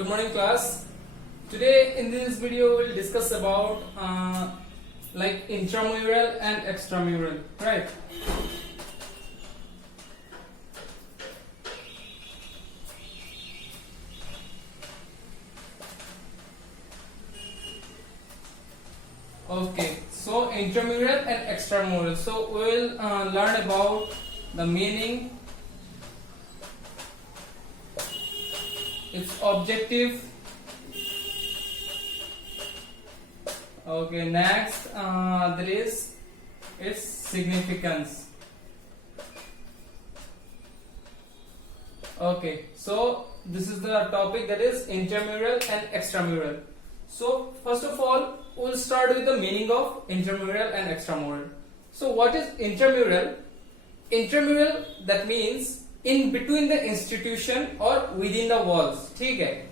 Good morning, class. Today in this video we'll discuss about like intramural and extramural, right? Okay, so intramural and extramural. So we'll learn about the meaning, its objective. Okay, next there is its significance. Okay, so this is the topic, that is intramural and extramural. So first of all we'll start with the meaning of intramural and extramural. So what is intramural? Intramural, that means in between the institution or within the walls. ठीक है.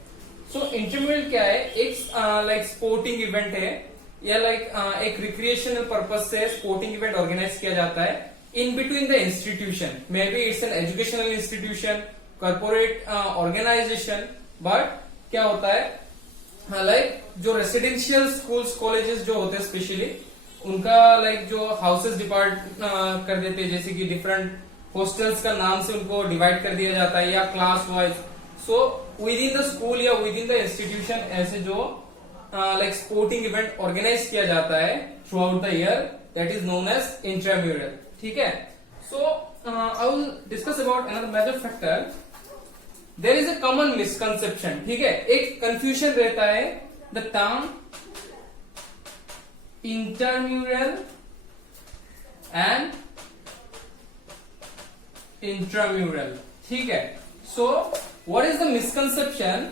So intramural क्या है? एक like sporting event है या like एक recreational purpose से sporting event organize किया जाता है in between the institution. Maybe it's an educational institution, corporate organization, but क्या होता है? लाइक जो रेसिडेंशियल स्कूल्स कॉलेजेस जो होते हैं स्पेशली उनका लाइक जो हाउसेस डिपार्ट कर देते हैं, जैसे कि डिफरेंट हॉस्टल्स का नाम से उनको डिवाइड कर दिया जाता है या class wise. So within the school या विद इन द इंस्टीट्यूशन ऐसे जो लाइक स्पोर्टिंग इवेंट ऑर्गेनाइज किया जाता है throughout the year, that is known as intramural. ठीक है. So I will discuss about another major factor. There is a common misconception. ठीक है, एक कंफ्यूजन रहता है. The term intermural and intramural. ठीक है. So what is the misconception?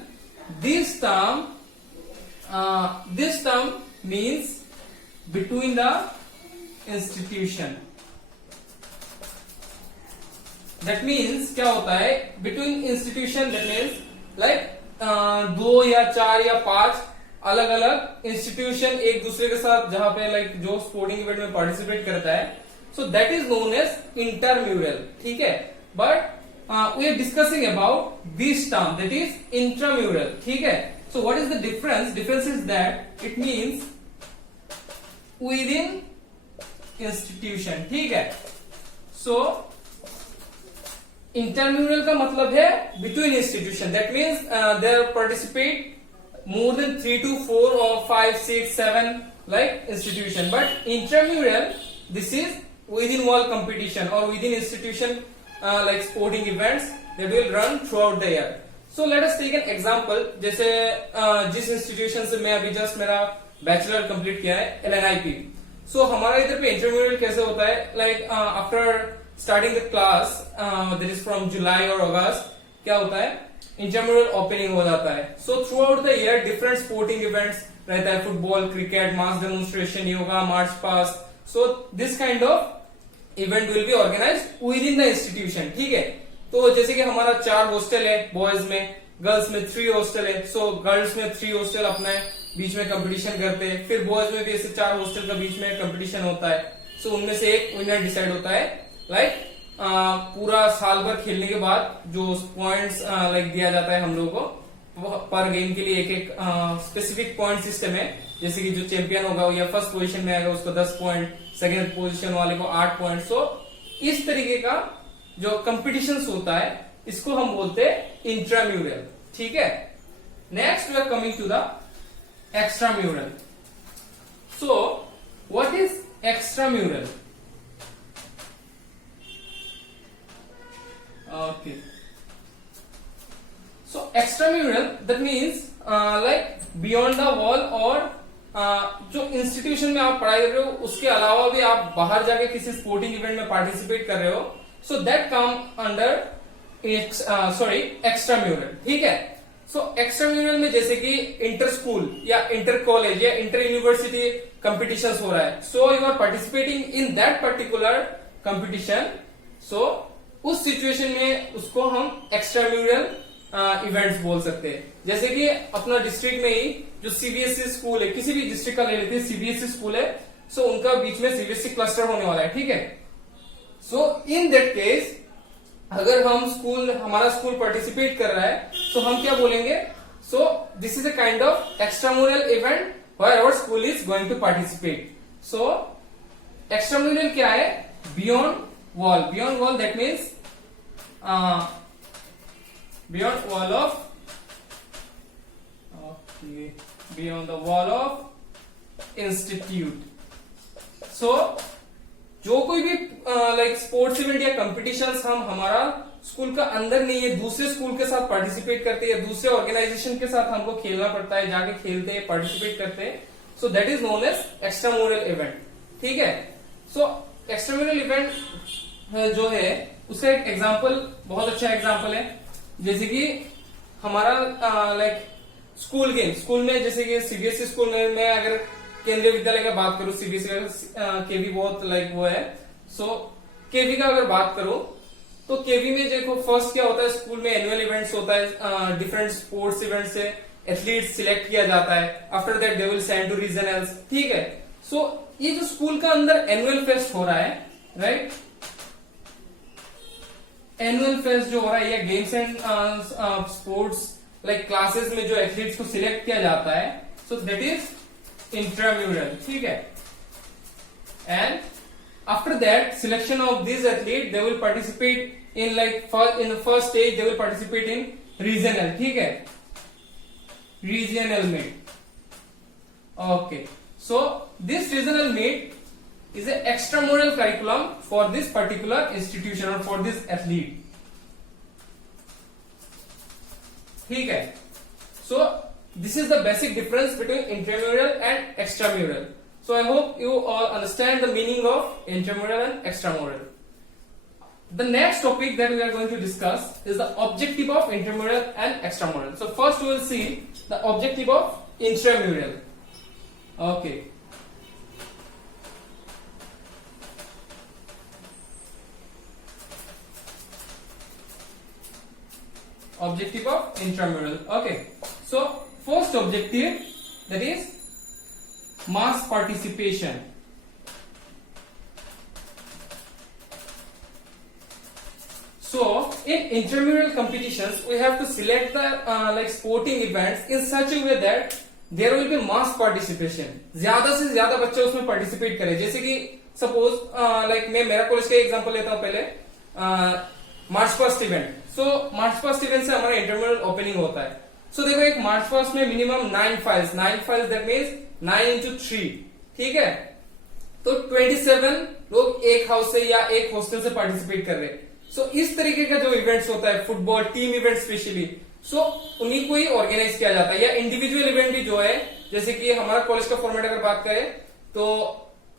This term means between the institution. That means क्या होता है between institution? That means like 2 या 4 या 5 अलग अलग इंस्टीट्यूशन एक दूसरे के साथ जहां पे लाइक जो स्पोर्टिंग इवेंट में पार्टिसिपेट करता है. So that is known as intermural. ठीक है. But we are discussing about this term, that is intramural. ठीक है. So what is the difference? Difference is that it means within institution. ठीक है. So intermural का मतलब है between institution. That means there participate more than 3 to 4 or 5, 6, 7 like institution. But intramural, this is within wall competition or within institution like sporting events that will run throughout the year. So let us take an example. जैसे जिस institution से मैं अभी just मेरा bachelor complete किया है LNIP. So हमारा इधर पे इंटरम्यूरल कैसे होता है? Like after starting the class that is from July or August, क्या होता है? इंटरम्यूरल ओपनिंग हो जाता है. So throughout the year different sporting events रहता है. Football, cricket, mass demonstration, yoga, march past. So this kind of event will be organised within the institution. ठीक है. तो जैसे कि हमारा 4 हॉस्टल है बॉयज में, गर्ल्स में 3 हॉस्टल है. सो गर्ल्स में 3 हॉस्टल अपने बीच में कंपटीशन करते हैं. फिर बॉयज में भी ऐसे 4 हॉस्टल का बीच में कंपटीशन होता है. सो उनमें से एक विनर डिसाइड होता है. लाइक पूरा साल भर खेलने के बाद जो पॉइंट्स लाइक दिया जाता है हम लोगों को पर गेम के लिए एक स्पेसिफिक पॉइंट सिस्टम है. जैसे कि जो चैंपियन होगा या फर्स्ट पोजीशन में आएगा उसको 10 पॉइंट, सेकेंड पोजीशन वाले को 8 पॉइंट. सो इस तरीके का जो कंपटीशन होता है इसको हम बोलते हैं इंट्राम्यूरल. ठीक है. Next we are coming to the extramural. So what is extramural? Okay. So extramural, that means like beyond the wall or जो इंस्टीट्यूशन में आप पढ़ाई कर रहे हो उसके अलावा भी आप बाहर जाके किसी स्पोर्टिंग इवेंट में पार्टिसिपेट कर रहे हो. So that come under extramural. ठीक है. सो एक्स्ट्राम्यूरल में जैसे कि इंटर स्कूल या इंटर कॉलेज या इंटर यूनिवर्सिटी कंपटीशन हो रहा है. So you are participating in that particular competition. So उस सिचुएशन में उसको हम एक्स्ट्राम्यूरल इवेंट्स बोल सकते हैं. जैसे कि अपना डिस्ट्रिक्ट में ही जो सीबीएसई स्कूल है, किसी भी डिस्ट्रिक्ट का ले लेते हैं, सीबीएसई स्कूल है. सो उनका बीच में सीबीएसई क्लस्टर होने वाला है. ठीक है. सो इन दैट केस अगर हम हमारा स्कूल पार्टिसिपेट कर रहा है तो हम क्या बोलेंगे? सो this is a kind of extramural event where our school is going to participate. So extramural क्या है? Beyond wall. Beyond wall, that means beyond wall of, okay, beyond the wall of institute. So जो कोई भी like sports event या competitions हम हमारा school का अंदर नहीं है, दूसरे स्कूल के साथ पार्टिसिपेट करते हैं, दूसरे ऑर्गेनाइजेशन के साथ हमको खेलना पड़ता है, जाके खेलते हैं, पार्टिसिपेट करते हैं. So that is known as extramural event. ठीक है. सो एक्स्ट्रामुरल इवेंट जो है उसका एक एग्जांपल, बहुत अच्छा एग्जांपल है. जैसे कि हमारा लाइक स्कूल गेम, स्कूल में जैसे कि सीबीएसई स्कूल में मैं अगर केंद्रीय विद्यालय का बात करूं, सीबीएसई का केवी बहुत लाइक वो है. सो केवी का अगर बात करूं तो केवी में देखो फर्स्ट क्या होता है, स्कूल में एनुअल इवेंट्स होता है, डिफरेंट स्पोर्ट्स इवेंट से एथलीट सिलेक्ट किया जाता है. After that they will send to regionals. ठीक है. सो ये जो स्कूल का अंदर एनुअल फेस्ट हो रहा है, राइट, एनुअल फेस्ट जो हो रहा है या games and sports like classes में जो एथलीट्स को सिलेक्ट किया जाता है, सो दैट इज इंट्राम्यूरल. ठीक है. And after that selection of these athletes they will participate in like in the first stage they will participate in regional. ठीक है. regional meet. Okay, so this regional meet is an extramural curriculum for this particular institution or for this athlete. ठीक है. So this is the basic difference between intramural and extramural. So I hope you all understand the meaning of intramural and extramural. The next topic that we are going to discuss is the objective of intramural and extramural. So first we will see the objective of intramural. Okay. Objective of intramural. Okay. So first objective, that is mass participation. So in intramural competitions we have to select the like sporting events in such a way that there will be mass participation. ज्यादा से ज्यादा बच्चे उसमें participate करें. जैसे कि suppose like मैं मेरा कॉलेज का एग्जांपल लेता हूं पहले. March past event. So march past event से हमारा इंटरम्यूरल ओपनिंग होता है. सो देखो एक मार्च पास्ट में minimum 9 files that means 9 into 3. ठीक है. तो 27 लोग एक हाउस से या एक हॉस्टल से पार्टिसिपेट कर रहे हैं. सो इस तरीके का जो इवेंट्स होता है, फुटबॉल टीम इवेंट स्पेशली, सो उन्हीं को ही ऑर्गेनाइज किया जाता है. या इंडिविजुअल इवेंट भी जो है, जैसे कि हमारा कॉलेज का फॉर्मेट अगर बात करें तो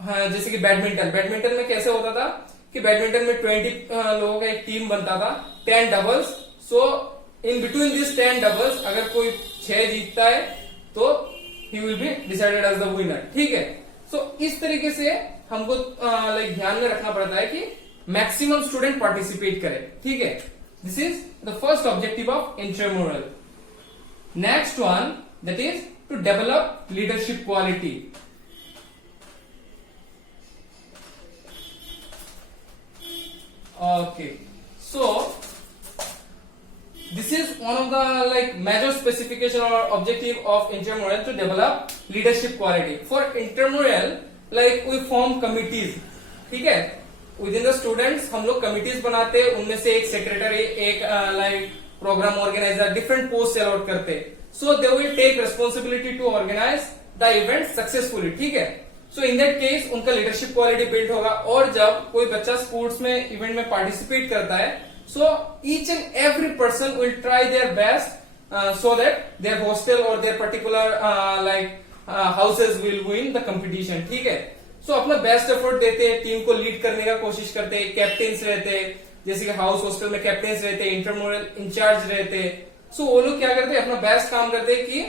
हाँ, जैसे कि बैडमिंटन में कैसे होता था कि बैडमिंटन में 20 लोगों का एक टीम बनता था, 10 doubles. So in between this 10 doubles अगर कोई 6 जीतता है तो he will be decided as the winner. ठीक है. सो इस तरीके से हमको लाइक ध्यान में रखना पड़ता है कि मैक्सिमम स्टूडेंट पार्टिसिपेट करें. ठीक है. This is the first objective of intramural. Next one, that is to develop leadership quality. Okay. So this is one of the like major specification or objective of intramural to develop leadership quality. For intramural like we form committees. ठीक है. within the students हम लोग committees बनाते हैं, उनमें से एक secretary, एक like program organizer, different posts allot करते हैं. So they will take responsibility to organize the event successfully. ठीक है. So in that case उनका leadership quality build होगा. और जब कोई बच्चा sports में event में participate करता है, so each and every person will try their best so that their hostel or their particular houses will win the competition. ठीक है. so अपना बेस्ट एफर्ट देते हैं, टीम को लीड करने का कोशिश करते हैं, कैप्टन्स रहते हैं, जैसे कि हाउस हॉस्टल में कैप्टन्स रहते हैं, इंटरमोरल इंचार्ज रहते हैं. सो वो लोग क्या करते हैं, अपना बेस्ट काम करते हैं कि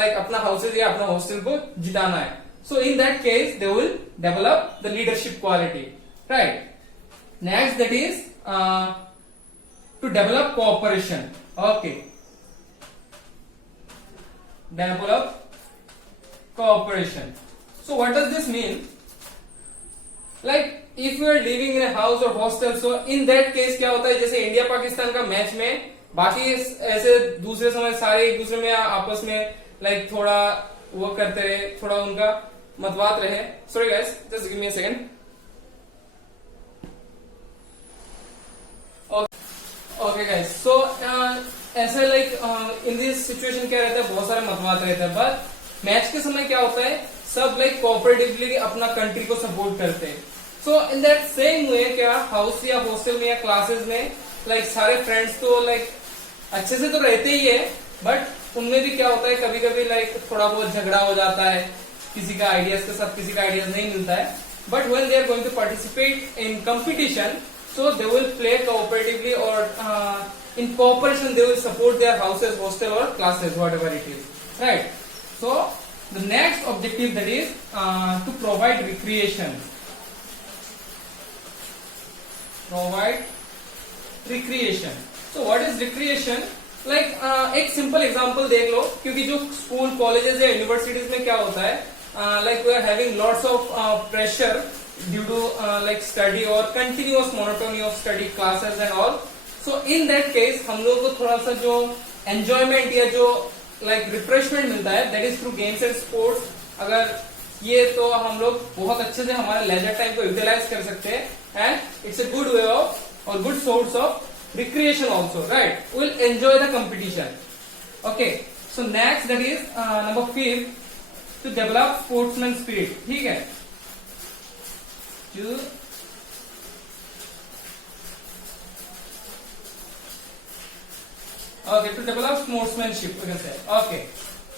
लाइक अपना हाउसेज या अपना हॉस्टल को जिताना है. So in that case they will develop the leadership quality. Right. Next that is to develop cooperation. Okay. Develop cooperation. So what does this mean? Like if you are living in a house or hostel, so in that case क्या होता है, जैसे India Pakistan का match में बाकी ऐसे दूसरे समय सारे एक दूसरे में आपस में लाइक थोड़ा वो करते रहे, थोड़ा उनका मतवाद रहे. Sorry guys, just give me a second. Okay guys, so ऐसे लाइक इन दिस सिचुएशन क्या रहता है, बहुत सारे मतवाद रहते हैं, बट मैच के समय क्या होता है, सब लाइक कोऑपरेटिवली अपना कंट्री को सपोर्ट करते हैं. सो इन दैट सेम वे क्या हाउस या हॉस्टल में या क्लासेस में लाइक सारे फ्रेंड्स तो लाइक अच्छे से तो रहते ही है, बट उनमें भी क्या होता है, कभी कभी लाइक थोड़ा बहुत झगड़ा हो जाता है, किसी का आइडियाज के साथ किसी का आइडियाज नहीं मिलता है. But when they are going to participate in competition, so they will play cooperatively or in cooperation they will support their houses, hostel or classes, whatever it is, right? So the next objective, that is to provide recreation. Provide recreation. So what is recreation? Like एक simple example देख लो, क्योंकि जो school colleges या universities में क्या होता है, like we are having lots of pressure due to like study or continuous monotony of study classes and all. So in that case हम लोगों को थोड़ा सा जो enjoyment या जो like refreshment मिलता है, that is through games and sports. अगर ये तो हम लोग बहुत अच्छे से हमारे leisure time को utilize कर सकते हैं, and it's a good way of or good source of recreation also, right? We'll enjoy the competition. Okay, so next, that is number 5, to develop sportsman spirit. ठीक है, okay, to develop sportsmanship we can say. Okay,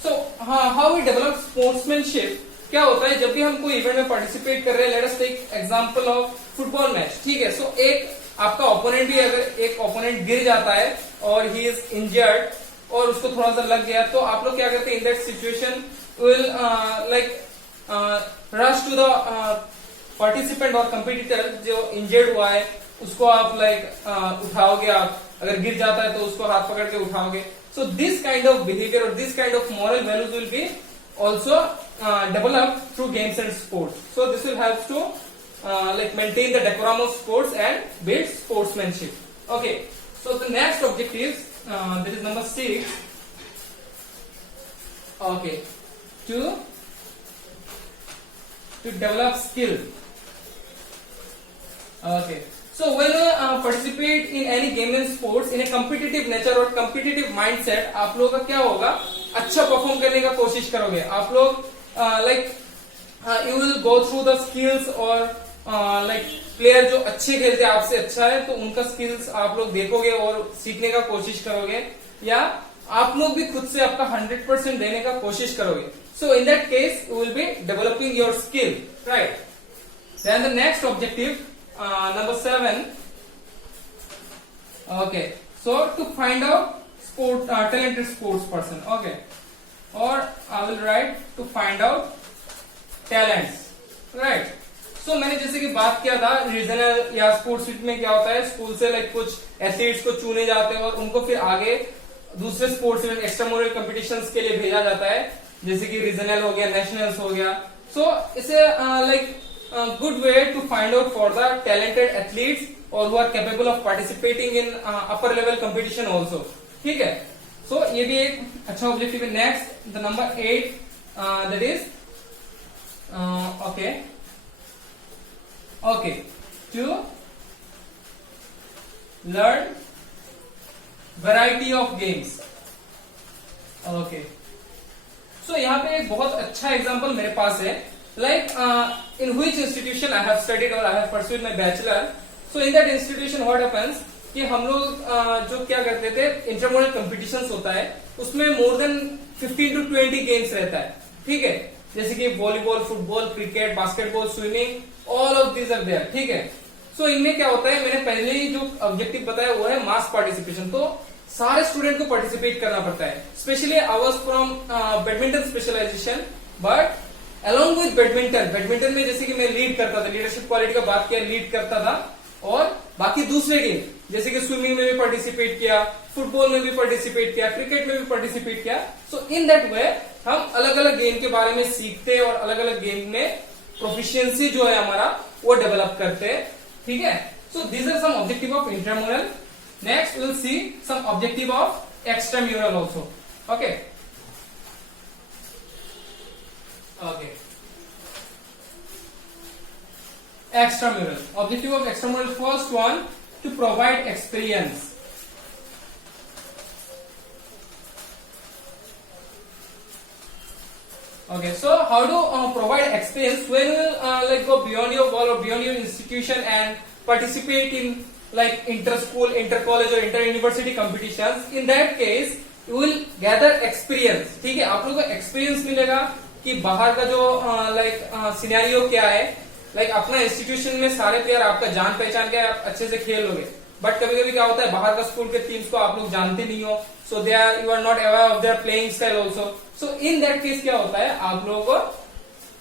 so how we develop sportsmanship, क्या होता है जब भी हम कोई event में पार्टिसिपेट कर रहे हैं, let us take example of football match. ठीक है, सो एक आपका ओपोनेंट भी, अगर एक ओपोनेंट गिर जाता है और ही इज इंजर्ड और उसको थोड़ा सा लग गया, तो आप लोग क्या करते हैं, in that situation will like rush to the participant और कंपिटिटर जो इंजर्ड हुआ है, उसको आप लाइक उठाओगे. आप अगर गिर जाता है तो उसको हाथ पकड़ के उठाओगे. So this kind of behaviour और this kind of moral values will be also developed through games and sports. So this will help to like maintain the decorum of sports and build sportsmanship. Okay, so the next objective, that is number 6. Okay, to develop skill. Okay, so when you participate in any game and sports in a competitive nature or competitive mindset, आप लोगों का क्या होगा, अच्छा perform करने का कोशिश करोगे. आप लोग like you will go through the skills और like प्लेयर जो अच्छे खेलते हैं, आपसे अच्छा है, तो उनका स्किल्स आप लोग देखोगे और सीखने का कोशिश करोगे, या आप लोग भी खुद से आपका 100% देने का कोशिश करोगे. So in that case you will be developing your skill, right? Then the next objective, number 7. Okay, so to find out talented sports person. Okay, or I will write to find out talents, right? So मैंने जैसे कि बात किया था, regional या sports week में क्या होता है, स्कूल से लाइक कुछ एथलीट्स को चुने जाते हैं और उनको फिर आगे दूसरे स्पोर्ट्स इवेंट, एक्स्ट्रामुरल कॉम्पिटिशंस के लिए भेजा जाता है, जैसे कि रीजनल हो गया, नेशनल्स हो गया. सो इसे like good way to find out for the talented athletes और who are capable of participating in upper level competition also. ठीक है, सो ये भी एक अच्छा ऑब्जेक्टिव है. Next, the number 8, that is okay, to learn variety of games. Okay, so यहाँ पे एक बहुत अच्छा एग्जांपल मेरे पास है, like in which institution I have studied or I have pursued my bachelor. So in that institution what happens कि हम लोग जो क्या करते थे, इंटरमोडल कॉम्पिटिशन्स होता है, उसमें मोर देन 15 to 20 गेम्स रहता है. ठीक है, जैसे कि volleyball, football, cricket, basketball, swimming, all of these are there. ठीक है, सो इनमें क्या होता है, मैंने पहले ही जो ऑब्जेक्टिव बताया वो है मास पार्टिसिपेशन. तो सारे स्टूडेंट को पार्टिसिपेट करना पड़ता है. Specially I was from badminton specialisation, but along with badminton में जैसे कि मैं लीड करता था, लीडरशिप क्वालिटी का बात किया, लीड करता था, और बाकी दूसरे गेम जैसे कि स्विमिंग में भी पार्टिसिपेट किया, फुटबॉल में भी पार्टिसिपेट किया, क्रिकेट में भी पार्टिसिपेट किया. सो इन दैट वे हम अलग अलग गेम के बारे में सीखते हैं और अलग अलग गेम में प्रोफिशिएंसी जो है हमारा वो डेवलप करते हैं. ठीक है, so these are some objective of intramural. Next, we'll see some objective of extramural also. Okay. Okay. Extramural. Objective of extramural, first one, to provide experience. Okay, so how to provide experience when you like go beyond your wall or beyond your institution and participate in like inter-school, inter-college or inter-university competitions. In that case, you will gather experience. ठीक है, आप लोगों को experience मिलेगा कि बाहर का जो like सिनेरियो क्या है. Like अपना इंस्टीट्यूशन में सारे प्लेयर आपका जान पहचान के आप अच्छे से खेल लोगे. बट कभी कभी क्या होता है, बाहर का स्कूल के टीम्स को आप लोग जानते नहीं हो. So they are you are not aware of their playing style also. So in that case क्या होता है, आप लोगों को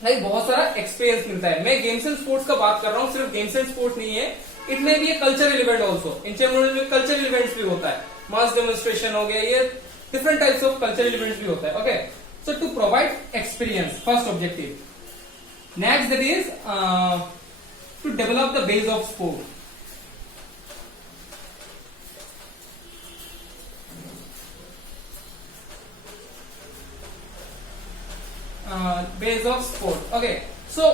लाइक बहुत सारा एक्सपीरियंस मिलता है. मैं गेम्स एंड स्पोर्ट्स का बात कर रहा हूँ, सिर्फ गेम्स एंड स्पोर्ट्स नहीं है, इट में भी कल्चरल इवेंट ऑल्सो. इंटरम्यूरल में कल्चरल इवेंट्स भी होता है, मास डेमोन्स्ट्रेशन हो गया, ये different types of cultural events भी होता है. Okay, so to provide experience, first objective. Next that is to develop the base of sport. Base of sport. Okay, so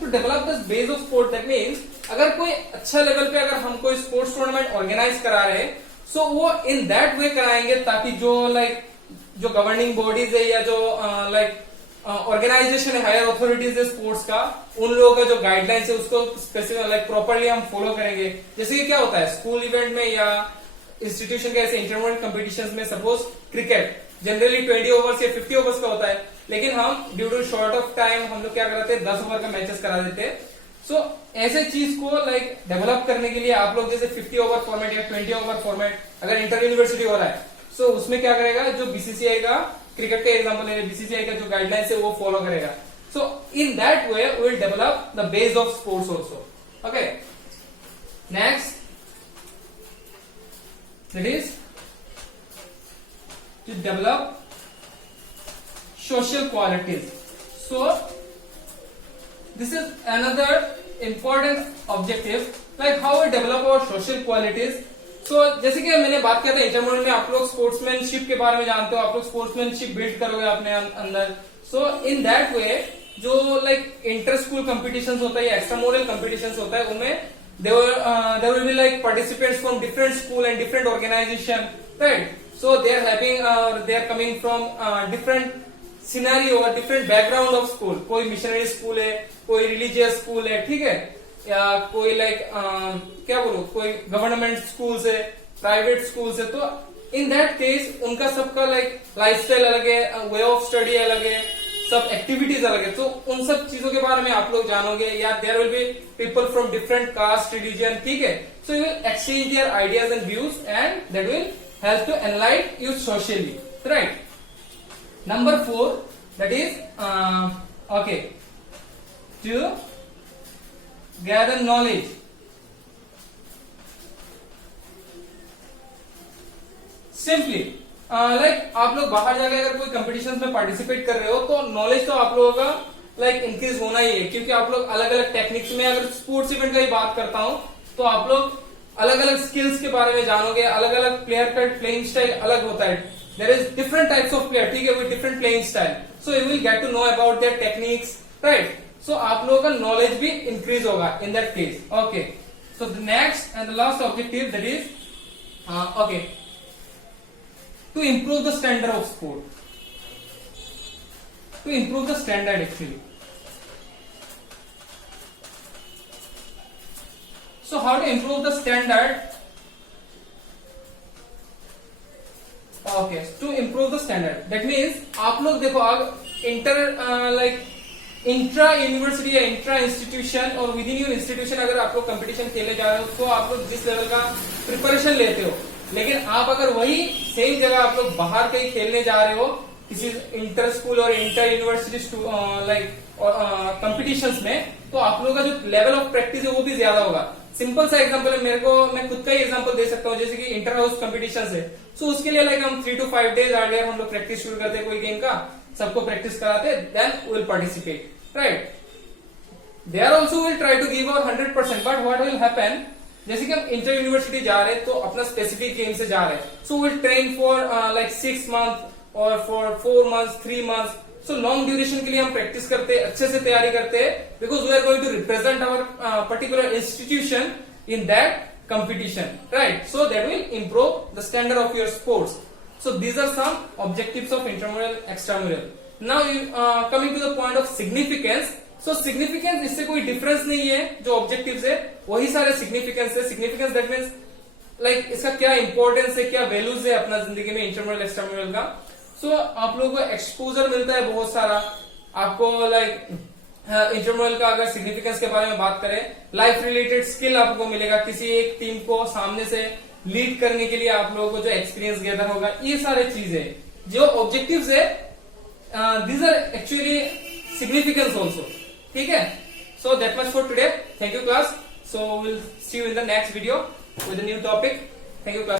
to develop this base of sport, that means अगर कोई अच्छा level पे अगर हम कोई स्पोर्ट्स टूर्नामेंट ऑर्गेनाइज करा रहे हैं, सो वो इन दैट वे कराएंगे ताकि जो लाइक जो गवर्निंग बॉडीज है या जो लाइक ऑर्गेनाइजेशन है, हायर अथॉरिटीज है स्पोर्ट्स का, उन लोगों का जो गाइडलाइंस है उसको स्पेसिफिक लाइक प्रॉपरली हम फॉलो करेंगे. जैसे कि क्या होता है स्कूल इवेंट में या इंस्टीट्यूशन के ऐसे इंटरनेशनल कॉम्पिटिशंस में, सपोज क्रिकेट जनरली 20 ओवर्स या 50 ओवर्स का होता है, लेकिन हम due to short of time हम लोग क्या कराते हैं 10 ओवर का मैचेस करा देते हैं. सो ऐसे चीज को लाइक डेवलप करने के लिए आप लोग जैसे 50 ओवर फॉर्मेट या 20 ओवर फॉर्मेट अगर इंटर यूनिवर्सिटी हो रहा है, सो उसमें क्या करेगा, जो बीसीसीआई का क्रिकेट का एग्जाम्पल है, बीसीसीआई का जो गाइडलाइंस है वो फॉलो करेगा. So in that way we will develop the base of sports also. Okay, next that is to develop social qualities. So this is another important objective, like how we develop our social qualities. So जैसे कि मैंने बात किया था intermodal में, आप लोग sportsmanship के बारे में जानते हो, आप लोग स्पोर्ट्समैनशिप बिल्ड करोगे अपने अंदर. सो इन दैट वे जो लाइक इंटर स्कूल कॉम्पिटिशंस होता है या एक्स्ट्रामोरल कॉम्पिटिशंस होता है, उनमें there will be like participants from different school and different organization, right? So they are having they are coming from different scenario or different background of school. कोई missionary school है, कोई religious school है, ठीक है, या कोई like क्या बोलो, कोई गवर्नमेंट स्कूल है, प्राइवेट स्कूल है. तो इन दैट केस उनका सबका लाइक लाइफस्टाइल अलग है, वे ऑफ स्टडी अलग है, सब एक्टिविटीज अलग है. तो उन सब चीजों के बारे में आप लोग जानोगे. या there will be people from different caste, religion, ठीक है. So you will exchange their ideas and views and that will help to enlighten you socially, right? Number 4, that is okay, to gather knowledge. Simply like आप लोग बाहर जाके अगर कोई competition में participate कर रहे हो तो नॉलेज तो आप लोगों का लाइक इंक्रीज होना ही है, क्योंकि आप लोग अलग अलग टेक्निक्स में, अगर स्पोर्ट्स इवेंट का ही बात करता हूं तो आप लोग अलग अलग स्किल्स के बारे में जानोगे. अलग अलग प्लेयर का प्लेइंग स्टाइल अलग होता है. There is different types of player, ठीक है, with different playing style. So you will get to know about their techniques, right? So आप लोगों का नॉलेज भी इंक्रीज होगा in that case. Okay, so the next and the last objective that is okay, to improve the standard of sport. To improve the standard actually. So how to improve the standard? Okay, to improve the standard, that means आप लोग देखो अब inter like intra university या intra institution और with in your institution अगर आप लोग competition खेलने जा रहे हो तो आप लोग जिस लेवल का प्रिपरेशन लेते हो, लेकिन आप अगर वही सेम जगह आप लोग बाहर कहीं खेलने जा रहे हो किसी इंटर स्कूल और इंटर यूनिवर्सिटी लाइक कंपटीशंस में, तो आप लोगों का जो लेवल ऑफ प्रैक्टिस है वो भी ज्यादा होगा. सिंपल सा एग्जांपल है, मैं खुद का ही एग्जांपल दे सकता हूँ. जैसे कि इंटर हाउस कॉम्पिटिशन है, सो उसके लिए लाइक हम 3 to 5 days अर्लियर हम लोग प्रैक्टिस शुरू करते हैं कोई गेम का, सबको प्रैक्टिस कराते, then will participate, right? There also will try to give our 100%, but what will happen, जैसे कि हम इंटर यूनिवर्सिटी जा रहे हैं तो अपना स्पेसिफिक एम से जा रहे हैं, so will train for like 6 month और for 4 month 3 month, so long duration के लिए हम प्रैक्टिस करते हैं, अच्छे से तैयारी करते हैं, because we are going to represent our particular institution in that competition, right? So that will improve the standard of your sports. So these are some objectives of intramural extramural. Now coming to the point of significance. So significance, इससे कोई difference नहीं है, जो objectives है वही सारे significance है. Significance that means like इसका क्या importance है, क्या values है अपना जिंदगी में intramural extramural का. So आप लोगों को exposure मिलता है बहुत सारा, आपको like इंटरमोरल का अगर सिग्निफिकेंस के बारे में बात करें, लाइफ रिलेटेड स्किल आपको मिलेगा, किसी एक टीम को सामने से लीड करने के लिए आप लोगों को जो एक्सपीरियंस गैदर होगा, ये सारे चीजें जो ऑब्जेक्टिव्स है, these are actually significance also. ठीक है, so that much for today. Thank you class. So will see you in the next video with a new topic. Thank you class.